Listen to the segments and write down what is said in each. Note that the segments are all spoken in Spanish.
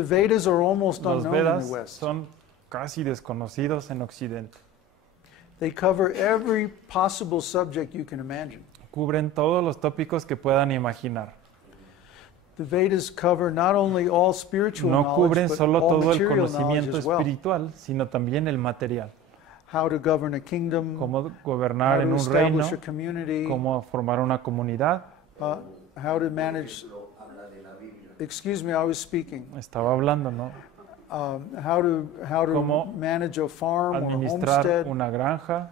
The Vedas are almost Los unknown in Vedas the West. son casi desconocidos en Occidente. They cover every possible subject you can imagine. Cubren todos los tópicos que puedan imaginar. The Vedas cover not only all spiritual No knowledge, cubren but solo all todo el material knowledge conocimiento as well. espiritual, sino también el material. How to govern a kingdom, Cómo how gobernar en to un reino, establish a community, cómo formar una comunidad. how to manage. Excuse me, I was speaking. Estaba hablando, ¿no? How to Cómo manage a farm or a Administrar homestead. una granja,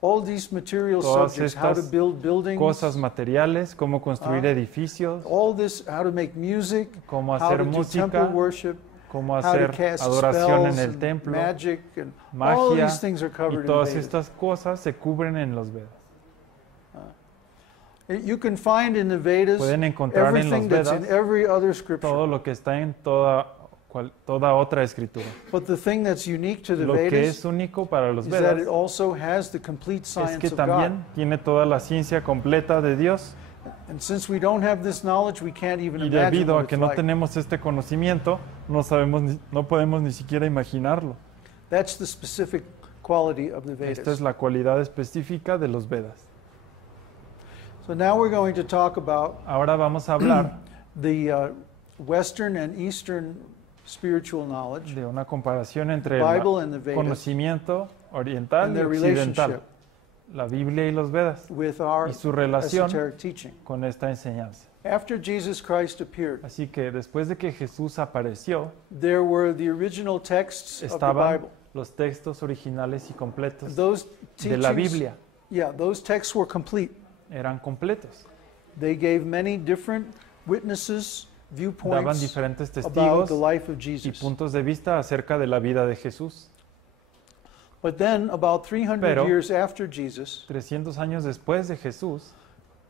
All these material todas subjects, how to estas build buildings, cosas materiales, cómo construir edificios, all this, how to make music, cómo how hacer to do temple música, worship, cómo how to hacer cast adoración en spells el and templo, magic, and all magia, these things are y covered in todas Vedas. estas cosas se cubren en los Vedas. You can find in the Vedas Pueden encontrar en everything los that's in Vedas every other scripture. todo lo que está en toda otra escritura. But the thing that's unique to the Lo que Vedas es único para los is that Vedas it also has the complete es science que of God. también tiene toda la ciencia completa de Dios, And since we don't have this knowledge, we can't even y imagine debido what a que it's no like. tenemos este conocimiento, no podemos ni siquiera imaginarlo. That's the specific quality of the Esta es Vedas. la cualidad específica de los Vedas. So now we're going to talk about Ahora vamos a hablar the Western and Eastern spiritual knowledge, de una comparación entre the el Bible and the Vedas, conocimiento oriental and y their occidental, relationship la Biblia y los Vedas, with our y su relación esoteric teaching. con esta enseñanza. After Jesus Christ appeared, Así que después de que Jesús apareció, there were the original texts of the estaban Bible. los textos originales y completos Those de la teachings, Biblia. yeah, those texts were complete. Eran completos. They gave many different witnesses, Daban viewpoints diferentes about testigos the life of y Jesus. puntos de vista acerca de la vida de Jesús. But then, about 300 Pero- years after Jesus, 300 años después de Jesús,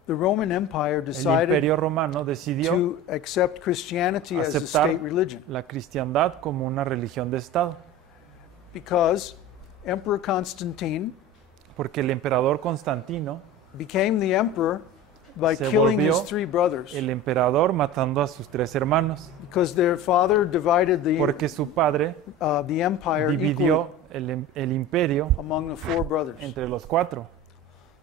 the Roman Empire el decided Imperio Romano decidió to accept Christianity as a aceptar state religion la cristiandad como una religión de Estado, because Emperor Constantine porque el emperador Constantino became the emperor by se killing his volvió three brothers, el emperador matando a sus 3 hermanos, because their father divided porque su padre the empire equally dividió el imperio among the 4 brothers. entre los 4.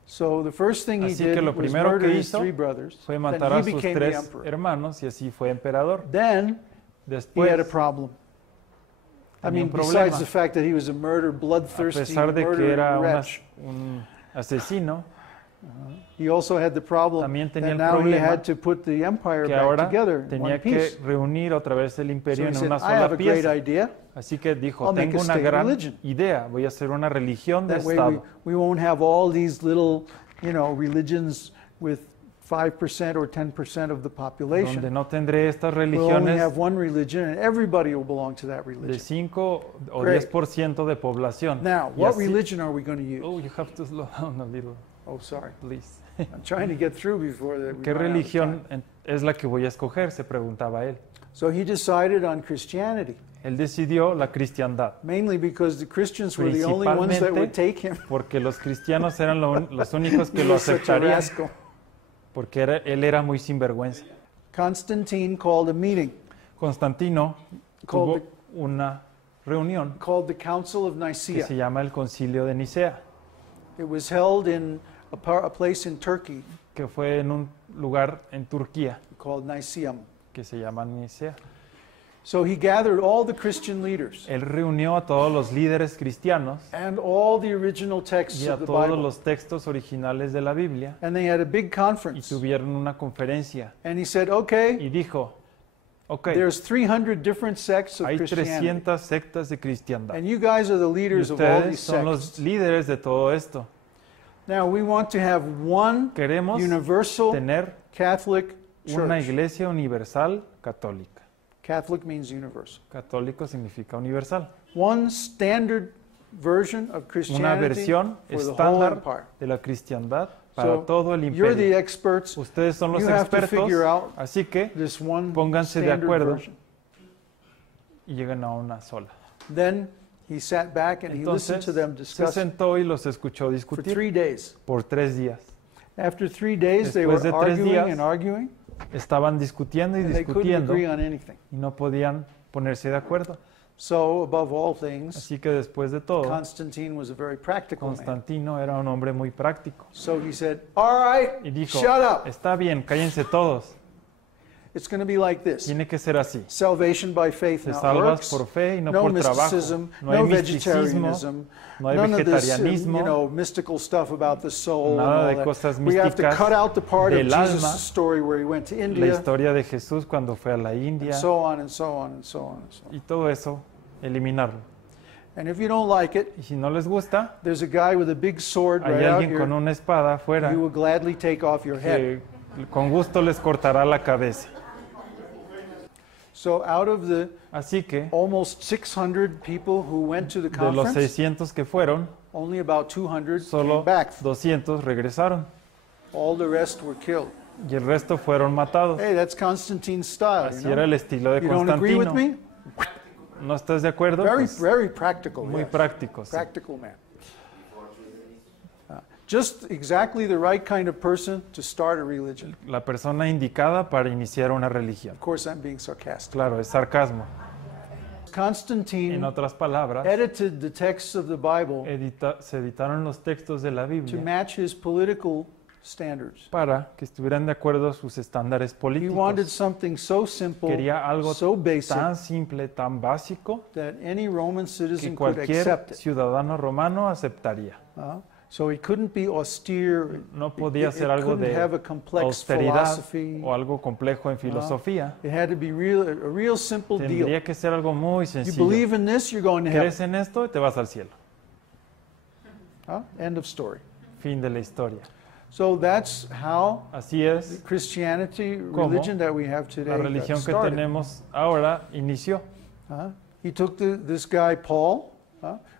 So the first thing he Así que did lo was primero murder que his hizo 3 brothers. Fue Then matar he a sus became the 3 emperor. hermanos y así fue emperador. Then he had a Después, problem. I tenía mean, un besides problema. the fact that he was a murderer, A bloodthirsty, pesar de que murdering era wretch, un asesino, he also had the problem también tenía that el now he problema had to put the empire que back ahora together in one tenía que piece. reunir otra vez el So imperio he en said, una I have sola a great pieza. idea. Así que dijo, I'll make tengo a una state gran religion. idea, voy a hacer una religión de That way Estado, we won't have all these little, religions with 5% or 10% of the donde population. no tendré estas We'll only religiones have one religion and everybody will belong to that de religion. 5 o Great. 10% de población. Now, Y what así- religion are we going to use? Oh, you have to slow down a little, Oh, sorry. please. I'm trying to get through before that. we ¿Qué run out of religión time. es la que voy a escoger?, se preguntaba él. So he decided on Christianity, Él decidió la cristiandad, mainly because the Christians were the only ones that would take him. porque los cristianos eran los únicos que He lo was such a aceptarían, rascal. porque él era muy sinvergüenza. Constantine called a meeting Constantino Called tuvo una reunión called the Council of que Nicea. se llama el Concilio de Nicea, It was held in a place in Turkey que fue en un lugar en Turquía called Nicaeum. que se llama Nicea. So he gathered all the Christian leaders Él reunió a todos los líderes cristianos and all the original texts y a of the todos Bible. los textos originales de la Biblia And they had a big y conference. tuvieron una conferencia And he said, okay, y dijo, ok, there's 300 different sects of hay Christianity. 300 sectas de cristiandad And you guys are the y leaders of all ustedes these son los sects. líderes de todo esto. Now we want to have one Queremos universal tener Catholic una church. iglesia universal católica. Catholic means universal. Católico significa universal. One standard version of Una Christianity versión for the whole estándar empire. de la cristiandad para So, todo el you're the imperio. experts. Ustedes son los You have to expertos, figure out así que this one pónganse de standard acuerdo version. y lleguen a una sola. Then he sat back and he listened Entonces to them se discuss sentó y los escuchó for discutir 3 days. por 3 días. After 3 days, they were Después de 3 arguing días, and arguing, Estaban discutiendo y and they couldn't discutiendo agree on anything. y no podían ponerse de acuerdo. So, above all things, Así que después de todo, Constantine was a very practical man. Constantino era un hombre muy práctico. So he said, all right, Y dijo, shut up. está bien, cállense todos. It's going to be like this. Tiene que ser así. Salvation by faith, Te not salvas works. por fe y no No por trabajo. mysticism, No hay no misticismo, vegetarianism, no hay none of this, vegetarianismo, mystical stuff about the soul. And nada all de that. cosas We have to místicas cut out the part of del alma, Jesus' story where he went to la India, historia de Jesús cuando fue a la India and so on and so on and so on and so on. y todo eso, eliminarlo. And if you don't like it, Y si no les gusta, there's a guy with a big sword hay right out alguien con here. una espada afuera He will gladly take off your head. que con gusto les cortará la cabeza. So out of the Así que, almost 600 people who went to the de los conference, 600 que fueron, only about 200 came solo back. 200 regresaron All the rest were killed. y el resto fueron matados. Hey, that's Constantine's style. Así You era know? el estilo de You don't agree with Constantino. me? ¿No estás de acuerdo? Very, Pues, very practical. muy yes. práctico. Sí. Practical man. Just exactly the right kind of person to start a religion. La persona indicada para iniciar una religión. Of course, I'm being sarcastic. Claro, es sarcasmo. En Constantine otras palabras, edited the texts of the Bible se editaron los textos de la to Biblia match his political standards. para que estuvieran de acuerdo a sus estándares He wanted políticos. something so simple, Quería algo so basic, tan simple, tan básico, that any Roman que citizen could cualquier accept it. ciudadano romano aceptaría. So he couldn't be austere. No podía It ser algo couldn't de have a complex austeridad philosophy. o algo complejo en filosofía. It had to be a real simple deal. Tendría que ser algo muy You sencillo. believe in this, you're going to heaven. Crees en esto y te vas al cielo. End of story. Fin de la historia. So that's how Así es, the Christianity Como religion that we have today la got religión que started. tenemos ahora inició. He took this guy Paul.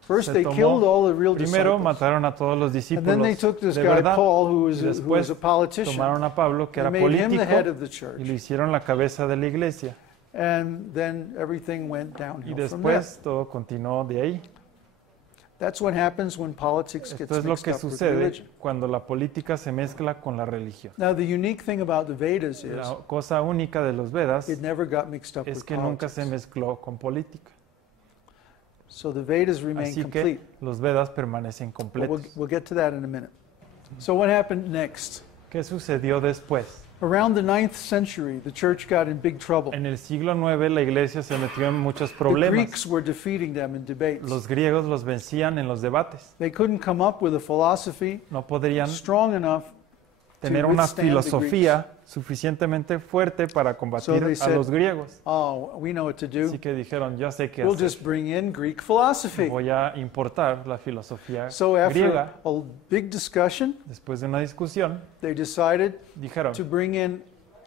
First Se they tomó- killed all the real Primero disciples. mataron a todos los And discípulos then they took this de guy verdad. Paul, who was Y a después politician, tomaron a Pablo, que era and made him the head político, of the y church. lo hicieron la cabeza de la iglesia. And then everything went Y downhill from there. después todo continuó de ahí. That's what happens when politics gets Esto es lo mixed que up with sucede religion. cuando la política se mezcla con la religión. Now, the unique thing about the Vedas is La cosa única de los Vedas it never got mixed up es with que nunca se politics. mezcló con política. So the Vedas remain Así complete. que los Vedas permanecen But completos. we'll get to that in a minute. So what happened next? ¿Qué sucedió después? Around the 9th century, the church got in big trouble. En el siglo IX la iglesia se metió en muchos The problemas. Greeks were defeating them in debates. Los griegos los vencían en los debates. They couldn't come up with a philosophy No podrían strong enough tener to una withstand the filosofía suficientemente fuerte para combatir So they a said, los griegos. Oh, we know what to do. Así que dijeron, ya sé qué We'll hacer. just bring in Greek philosophy. Voy a importar la filosofía So after griega. a big discussion, Después de una discusión, they decided dijeron, to bring in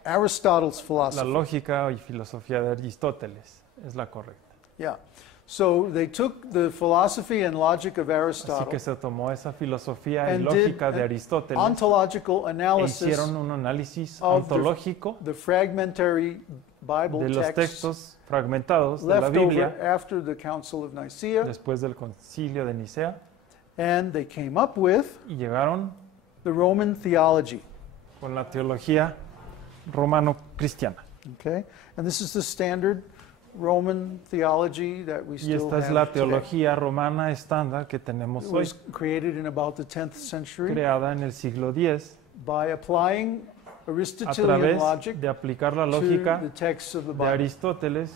Aristotle's la philosophy. lógica y filosofía de Aristóteles es la correcta. Yeah. So they took the philosophy and logic of Así que Aristotle se tomó esa filosofía y and did lógica de an Aristóteles ontological e analysis hicieron un análisis of ontológico the fragmentary Bible de los texts textos fragmentados de la left over Biblia after the Council of Nicea, después del concilio de Nicea and they came up with y llegaron the Roman theology. con la teología romano-cristiana. Okay, and this is the standard Roman theology that we Y still esta es have la today. teología romana estándar que tenemos It hoy, was created in about the 10th century creada en el siglo X by applying a Aristotelian través logic de aplicar la to lógica the texts of the de Bible. Aristóteles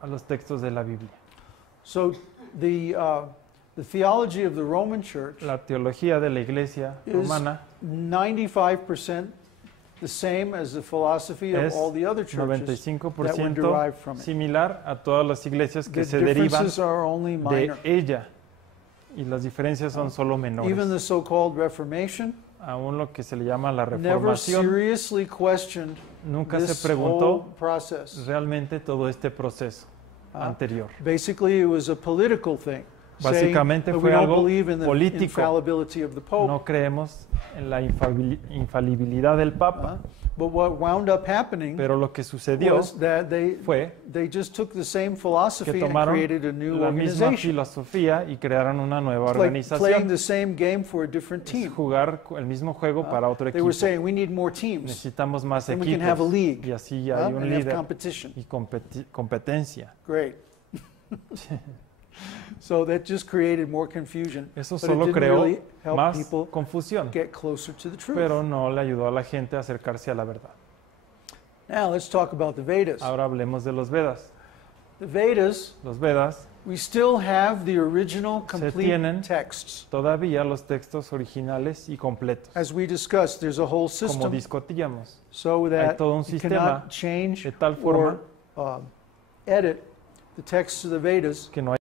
a los textos de la Biblia. So the theology of the Roman Church La teología de la iglesia is romana 95% the same as the philosophy of es all the other churches that were 95% derived from it. similar a todas las iglesias que The se derivan differences are only de minor. ella. Y las diferencias son solo Even menores. the so-called Reformation Aún lo que se le llama la never reformación seriously questioned nunca se this preguntó whole process. realmente todo este proceso anterior. Basically, it was a political thing. Básicamente saying, fue we don't algo believe in the político. infallibility of the Pope. No creemos en la infalibilidad del Papa, But what wound up happening pero lo que sucedió was that fue they just took the same que philosophy and tomaron created a new la misma organization. filosofía y crearon una nueva It's like playing organización. the same game for a different Es team. jugar el mismo juego para otro They equipo. were saying we need more teams. Necesitamos más Then we can have a equipos league, y así hay un and have líder competition. y competencia. Great. So that just created more confusion. Eso But it solo didn't creó really help más people confusión, get closer to the truth. pero no le ayudó a la gente a acercarse a la verdad. Now let's talk about the Vedas. Ahora hablemos de los Vedas. The Vedas, Los Vedas we still have the original complete tienen texts. todavía los textos originales y completos. As we discussed, there's a whole Como system discutíamos, so that todo un you sistema cannot change de tal forma or edit the texts of the Vedas que no